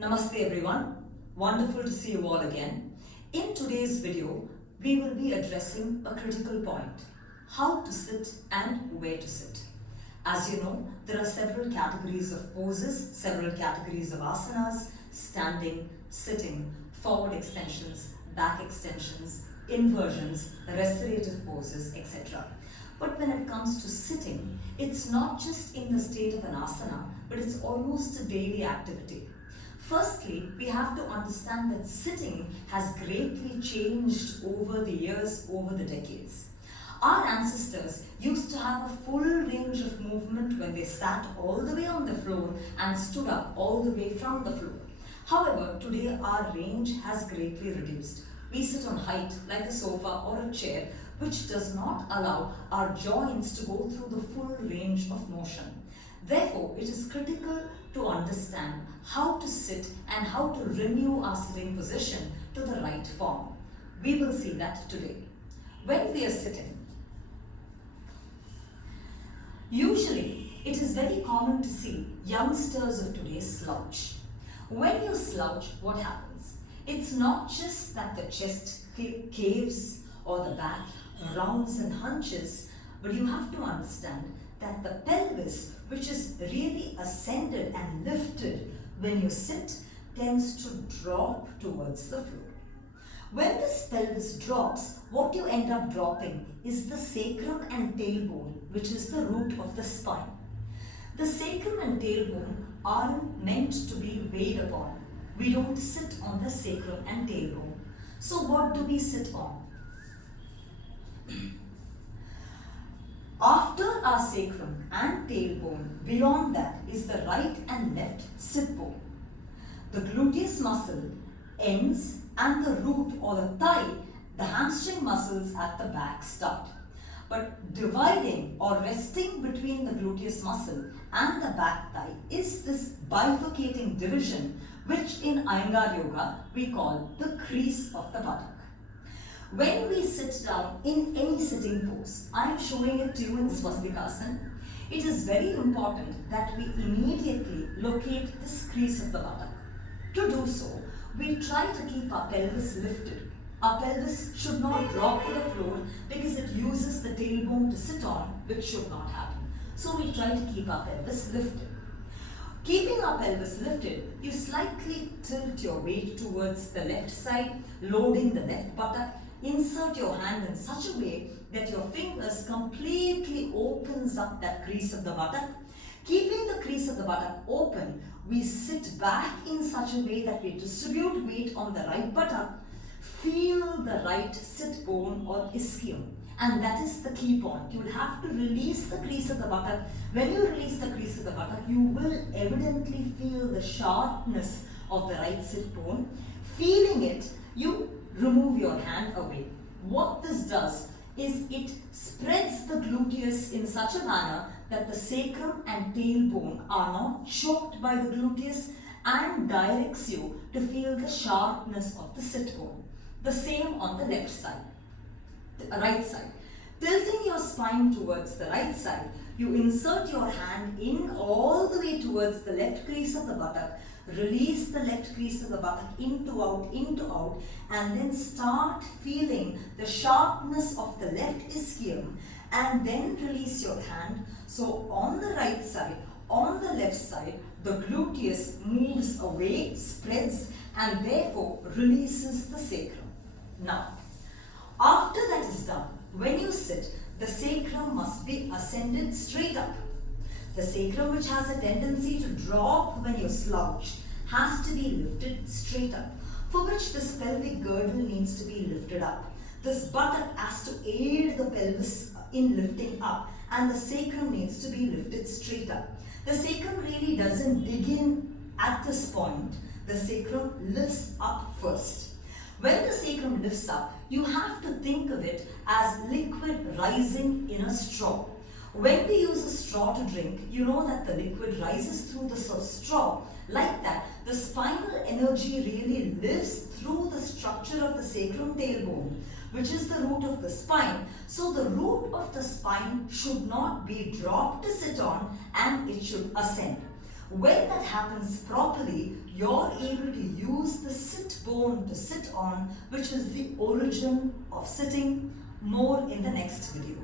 Namaste everyone. Wonderful to see you all again. In today's video, we will be addressing a critical point: how to sit and where to sit. As you know, there are several categories of poses, several categories of asanas: standing, sitting, forward extensions, back extensions, inversions, restorative poses, etc. But when it comes to sitting, it's not just in the state of an asana, but it's almost a daily activity. Firstly, we have to understand that sitting has greatly changed over the years, over the decades. Our ancestors used to have a full range of movement when they sat all the way on the floor and stood up all the way from the floor. However, today our range has greatly reduced. We sit on height like a sofa or a chair, which does not allow our joints to go through the full range of motion. Therefore, it is critical to understand how to sit and how to renew our sitting position to the right form. We will see that today. When we are sitting, usually it is very common to see youngsters of today slouch. When you slouch, what happens? It's not just that the chest caves or the back rounds and hunches, but you have to understand that the pelvis, which is really ascended and lifted when you sit, tends to drop towards the floor. When this pelvis drops, what you end up dropping is the sacrum and tailbone, which is the root of the spine. The sacrum and tailbone aren't meant to be weighed upon. We don't sit on the sacrum and tailbone. So what do we sit on? After our sacrum and tailbone, beyond that is the right and left sit bone. The gluteus muscle ends and the root or the thigh, the hamstring muscles at the back start. But dividing or resting between the gluteus muscle and the back thigh is this bifurcating division, which in Iyengar yoga we call the crease of the buttock. When we sit down in any sitting pose, I am showing it to you in Swastikasana. It is very important that we immediately locate this crease of the buttock. To do so, we try to keep our pelvis lifted. Our pelvis should not drop to the floor because it uses the tailbone to sit on, which should not happen. So we try to keep our pelvis lifted. Keeping our pelvis lifted, you slightly tilt your weight towards the left side, loading the left buttock. Insert your hand in such a way that your fingers completely opens up that crease of the buttock. Keeping the crease of the buttock open, we sit back in such a way that we distribute weight on the right buttock. Feel the right sit bone or ischium. And that is the key point. You will have to release the crease of the buttock. When you release the crease of the buttock, you will evidently feel the sharpness of the right sit bone. Feeling it, you remove your hand away. What this does is it spreads the gluteus in such a manner that the sacrum and tailbone are not choked by the gluteus and directs you to feel the sharpness of the sit bone. The same on the left side, the right side. Tilting your spine towards the right side, you insert your hand in all the way towards the left crease of the buttock. Release the left crease of the buttock into out, and then start feeling the sharpness of the left ischium, and then release your hand. So on the right side, on the left side, the gluteus moves away, spreads, and therefore releases the sacrum. Now, after that is done, when you sit, the sacrum must be ascended straight up. The sacrum, which has a tendency to drop when you slouch, has to be lifted straight up, for which this pelvic girdle needs to be lifted up. This buttock has to aid the pelvis in lifting up, and the sacrum needs to be lifted straight up. The sacrum really doesn't begin at this point. The sacrum lifts up first. When the sacrum lifts up, you have to think of it as liquid rising in a straw. When we use a straw to drink, you know that the liquid rises through the straw. Like that, the spinal energy really lives through the structure of the sacrum tailbone, which is the root of the spine. So the root of the spine should not be dropped to sit on, and it should ascend. When that happens properly, you're able to use the sit bone to sit on, which is the origin of sitting, more in the next video.